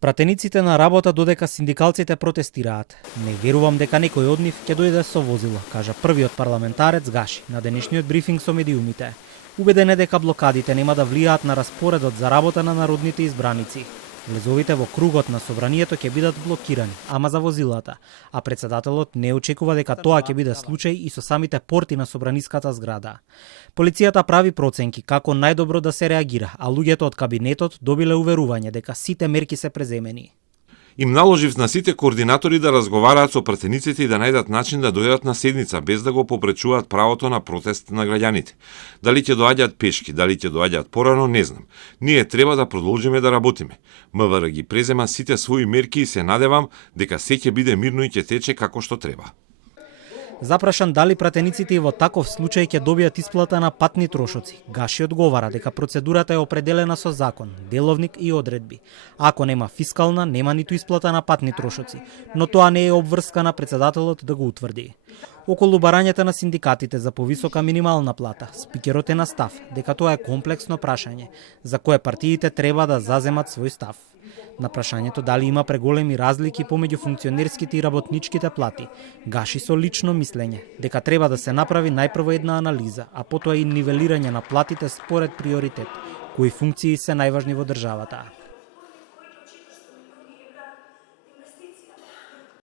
Пратениците на работа додека синдикалците протестираат. Не верувам дека некој од нив ќе дојде со возило, кажа првиот парламентарец Гаши на денешниот брифинг со медиумите. Убеден е дека блокадите нема да влијаат на распоредот за работа на народните избраници. Влезовите во кругот на собранието ќе бидат блокирани, ама за возилата, а председателот не очекува дека тоа ќе биде случај и со самите порти на собраниската зграда. Полицијата прави проценки како најдобро да се реагира, а луѓето од кабинетот добиле уверување дека сите мерки се преземени. Им наложив на сите координатори да разговараат со пратениците и да најдат начин да дојдат на седница без да го попречуваат правото на протест на граѓаните. Дали ќе доаѓаат пешки, дали ќе доаѓаат порано, не знам. Ние треба да продолжиме да работиме. МВР ги презема сите своји мерки и се надевам дека се ќе биде мирно и ќе тече како што треба. Запрашан дали пратениците и во таков случај ќе добијат исплата на патни трошоци, Гаши одговара дека процедурата е определена со закон, деловник и одредби. Ако нема фискална, нема ниту исплата на патни трошоци, но тоа не е обврска на председателот да го утврди. Околу барањата на синдикатите за повисока минимална плата, спикерот е на став дека тоа е комплексно прашање, за кое партиите треба да заземат свој став. На прашањето дали има преголеми разлики помеѓу функционерските и работничките плати, Гаши со лично мислење дека треба да се направи најпрво една анализа, а потоа и нивелирање на платите според приоритет, кои функции се најважни во државата.